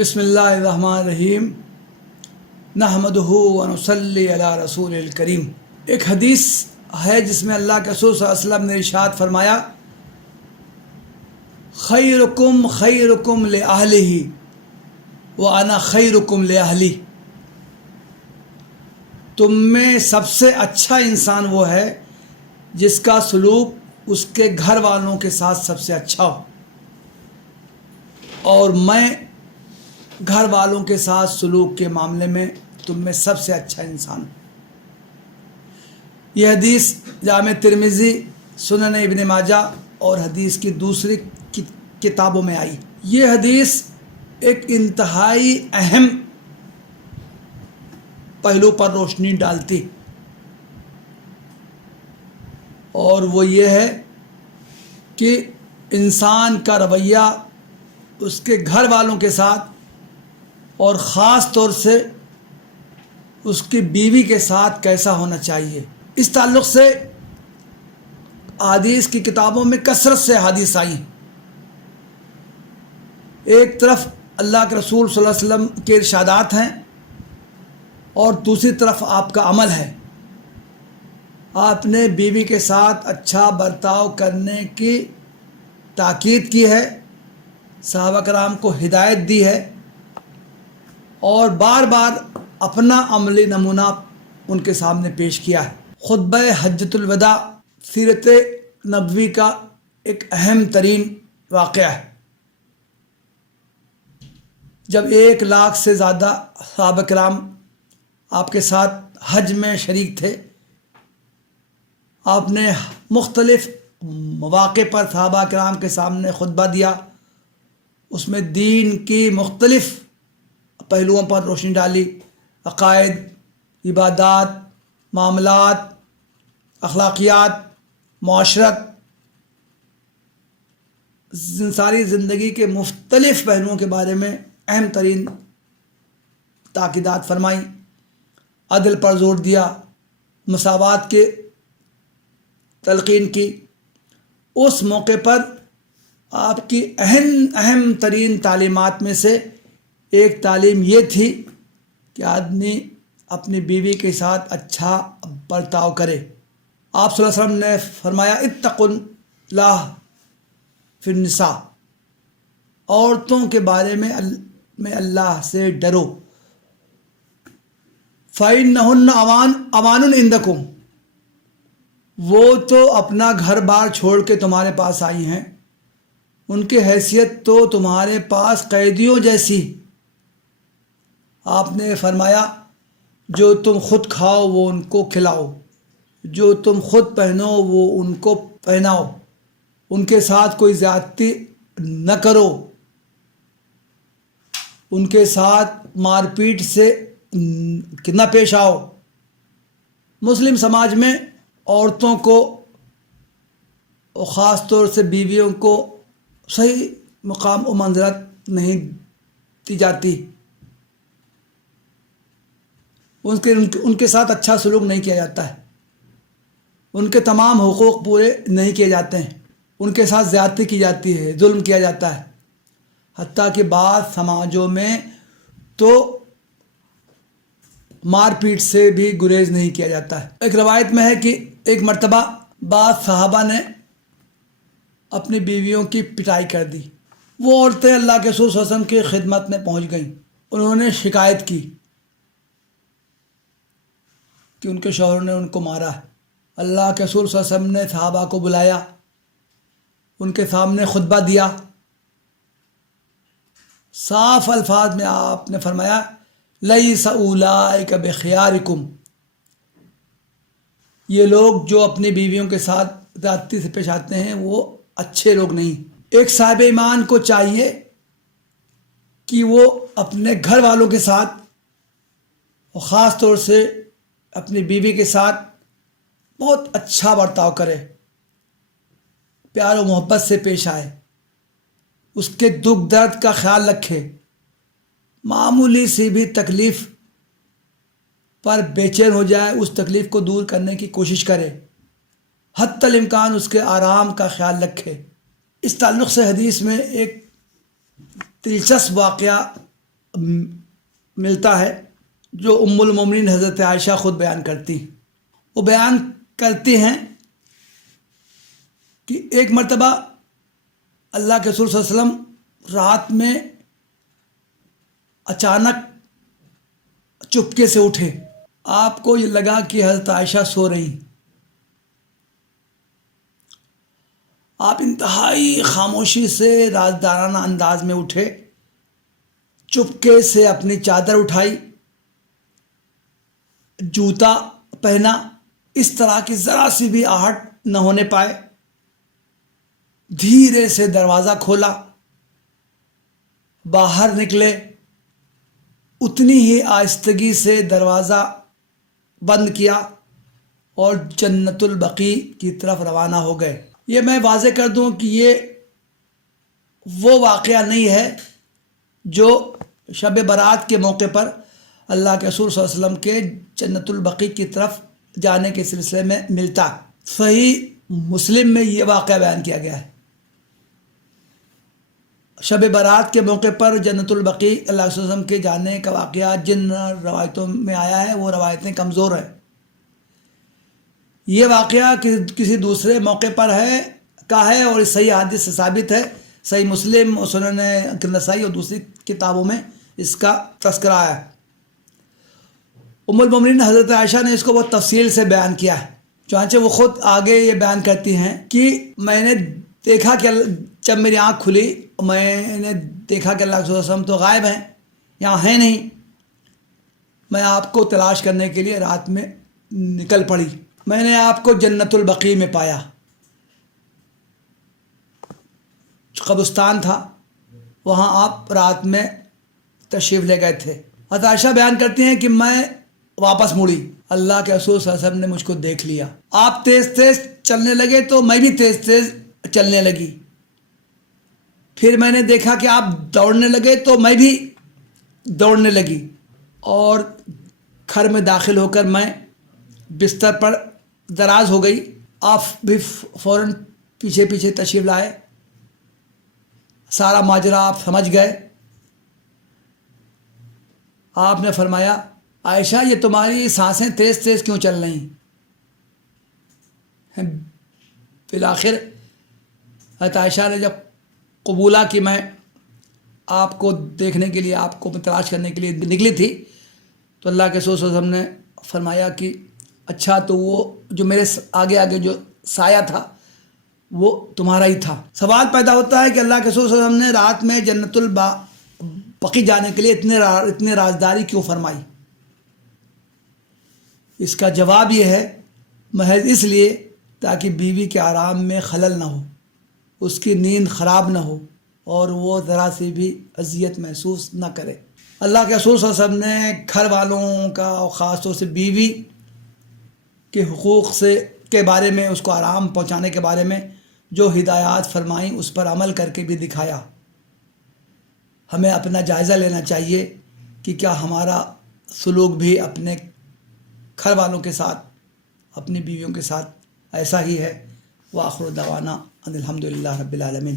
بسم اللہ الرحمن الرحیم نحمدہ ونصلی علی رسول الکریم۔ ایک حدیث ہے جس میں اللہ کے رسول صلی اللہ علیہ وسلم نے ارشاد فرمایا، خیرکم خیرکم لأہلہ وانا خیرکم لأہلی۔ تم میں سب سے اچھا انسان وہ ہے جس کا سلوک اس کے گھر والوں کے ساتھ سب سے اچھا ہو، اور میں گھر والوں کے ساتھ سلوک کے معاملے میں تم میں سب سے اچھا انسان ہوں۔ یہ حدیث جامع ترمذی، سنن ابن ماجہ اور حدیث کی دوسری کتابوں میں آئی۔ یہ حدیث ایک انتہائی اہم پہلو پر روشنی ڈالتی، اور وہ یہ ہے کہ انسان کا رویہ اس کے گھر والوں کے ساتھ اور خاص طور سے اس کی بیوی کے ساتھ کیسا ہونا چاہیے۔ اس تعلق سے احادیث کی کتابوں میں کثرت سے حدیث آئی۔ ایک طرف اللہ کے رسول صلی اللہ علیہ وسلم کے ارشادات ہیں اور دوسری طرف آپ کا عمل ہے۔ آپ نے بیوی کے ساتھ اچھا برتاؤ کرنے کی تاکید کی ہے، صحابہ کرام کو ہدایت دی ہے، اور بار بار اپنا عملی نمونہ ان کے سامنے پیش کیا ہے۔ خطبہ حجۃ الوداع سیرت نبوی کا ایک اہم ترین واقعہ ہے، جب 1,00,000 سے زیادہ صحابہ کرام آپ کے ساتھ حج میں شریک تھے۔ آپ نے مختلف مواقع پر صحابہ کرام کے سامنے خطبہ دیا، اس میں دین کی مختلف پہلوؤں پر روشنی ڈالی، عقائد، عبادات، معاملات، اخلاقیات، معاشرت، ساری زندگی کے مختلف پہلوؤں کے بارے میں اہم ترین تاکیدات فرمائیں، عدل پر زور دیا، مساوات کے تلقین کی۔ اس موقع پر آپ کی اہم ترین تعلیمات میں سے ایک تعلیم یہ تھی کہ آدمی اپنی بیوی کے ساتھ اچھا برتاؤ کرے۔ آپ صلی اللہ علیہ وسلم نے فرمایا، اتقوا اللہ فی النساء، عورتوں کے بارے میں اللہ سے ڈرو، فإنہن امان عندکم، وہ تو اپنا گھر بار چھوڑ کے تمہارے پاس آئی ہیں، ان کی حیثیت تو تمہارے پاس قیدیوں جیسی۔ آپ نے فرمایا، جو تم خود کھاؤ وہ ان کو کھلاؤ، جو تم خود پہنو وہ ان کو پہناؤ، ان کے ساتھ کوئی زیادتی نہ کرو، ان کے ساتھ مار پیٹ سے نہ پیش آؤ۔ مسلم سماج میں عورتوں کو، خاص طور سے بیویوں کو، صحیح مقام و منزلت نہیں دی جاتی، ان کے ساتھ اچھا سلوک نہیں کیا جاتا ہے، ان کے تمام حقوق پورے نہیں کیے جاتے ہیں، ان کے ساتھ زیادتی کی جاتی ہے، ظلم کیا جاتا ہے، حتیٰ کہ بعض سماجوں میں تو مار پیٹ سے بھی گریز نہیں کیا جاتا ہے۔ ایک روایت میں ہے کہ ایک مرتبہ بعض صحابہ نے اپنی بیویوں کی پٹائی کر دی۔ وہ عورتیں اللہ کے رسول صلی اللہ علیہ وسلم کی خدمت میں پہنچ گئیں۔ انہوں نے شکایت کی کہ ان کے شوہر نے ان کو مارا ہے۔ اللہ کے رسول صلی اللہ علیہ وسلم نے صحابہ کو بلایا، ان کے سامنے خطبہ دیا، صاف الفاظ میں آپ نے فرمایا، لیس اولئک بخیارکم، یہ لوگ جو اپنی بیویوں کے ساتھ زیادتی سے پیش آتے ہیں وہ اچھے لوگ نہیں۔ ایک صاحب ایمان کو چاہیے کہ وہ اپنے گھر والوں کے ساتھ، اور خاص طور سے اپنی بیوی کے ساتھ بہت اچھا برتاؤ کرے، پیار و محبت سے پیش آئے، اس کے دکھ درد کا خیال رکھے، معمولی سی بھی تکلیف پر بے چین ہو جائے اس تکلیف کو دور کرنے کی کوشش کرے، حتی الامکان اس کے آرام کا خیال رکھے۔ اس تعلق سے حدیث میں ایک دلچسپ واقعہ ملتا ہے جو ام المومنین حضرت عائشہ خود بیان کرتی. وہ بیان کرتی ہیں کہ ایک مرتبہ اللہ کے رسول صلی اللہ علیہ وسلم رات میں اچانک چپکے سے اٹھے. آپ کو یہ لگا کہ حضرت عائشہ سو رہی. آپ انتہائی خاموشی سے رازدارانہ انداز میں اٹھے، چپکے سے اپنی چادر اٹھائی، جوتا پہنا، اس طرح کی ذرا سی بھی آہٹ نہ ہونے پائے. دھیرے سے دروازہ کھولا، باہر نکلے، اتنی ہی آہستگی سے دروازہ بند کیا اور جنت البقیع کی طرف روانہ ہو گئے. یہ میں واضح کر دوں کہ یہ وہ واقعہ نہیں ہے جو شب برات کے موقع پر اللہ کے رسول صلی اللہ علیہ وسلم کے جنت البقیع کی طرف جانے کے سلسلے میں ملتا. صحیح مسلم میں یہ واقعہ بیان کیا گیا ہے. شب برات کے موقع پر جنت البقیع اللہ کے وسلم کے جانے کا واقعہ جن روایتوں میں آیا ہے وہ روایتیں کمزور ہیں. یہ واقعہ کسی دوسرے موقع پر ہے اور اس صحیح حدیث سے ثابت ہے. صحیح مسلم اور سنن نسائی اور دوسری کتابوں میں اس کا تذکرہ ہے. ام المومنین حضرت عائشہ نے اس کو بہت تفصیل سے بیان کیا ہے. چنانچہ وہ خود آگے یہ بیان کرتی ہیں کہ میں نے دیکھا کہ جب میری آنکھ کھلی میں نے دیکھا کہ اللہ کے وسلم تو غائب ہیں، یہاں ہیں نہیں. میں آپ کو تلاش کرنے کے لیے رات میں نکل پڑی. میں نے آپ کو جنت البقیع میں پایا. قبرستان تھا، وہاں آپ رات میں تشریف لے گئے تھے. حضرت عائشہ بیان کرتی ہیں کہ میں واپس مڑی، اللہ کے رسول صلی اللہ علیہ وسلم نے مجھ کو دیکھ لیا. آپ تیز تیز چلنے لگے تو میں بھی تیز تیز چلنے لگی. پھر میں نے دیکھا کہ آپ دوڑنے لگے تو میں بھی دوڑنے لگی. اور گھر میں داخل ہو کر میں بستر پر دراز ہو گئی. آپ بھی فوراً پیچھے پیچھے تشریف لائے. سارا ماجرا آپ سمجھ گئے. آپ نے فرمایا عائشہ یہ تمہاری سانسیں تیز تیز کیوں چل رہی ہیں؟ بالآخر حضرت عائشہ نے جب قبولہ کہ میں آپ کو دیکھنے کے لیے، آپ کو تلاش کرنے کے لیے نکلی تھی، تو اللہ کے رسول صلی اللہ علیہ وسلم نے فرمایا کہ اچھا تو وہ جو میرے آگے آگے جو سایہ تھا وہ تمہارا ہی تھا. سوال پیدا ہوتا ہے کہ اللہ کے رسول صلی اللہ علیہ وسلم نے رات میں جنت البقیع جانے کے لیے اتنے رازداری کیوں فرمائی؟ اس کا جواب یہ ہے محض اس لیے تاکہ بیوی کے آرام میں خلل نہ ہو، اس کی نیند خراب نہ ہو اور وہ ذرا سی بھی اذیت محسوس نہ کرے. اللہ کے رسول صلی اللہ علیہ وسلم نے گھر والوں کا اور خاص طور سے بیوی کے حقوق کے بارے میں، اس کو آرام پہنچانے کے بارے میں جو ہدایات فرمائیں اس پر عمل کر کے بھی دکھایا. ہمیں اپنا جائزہ لینا چاہیے کہ کیا ہمارا سلوک بھی اپنے گھر والوں کے ساتھ، اپنی بیویوں کے ساتھ ایسا ہی ہے. وآخر دعوانا ان الحمد للہ رب العالمین.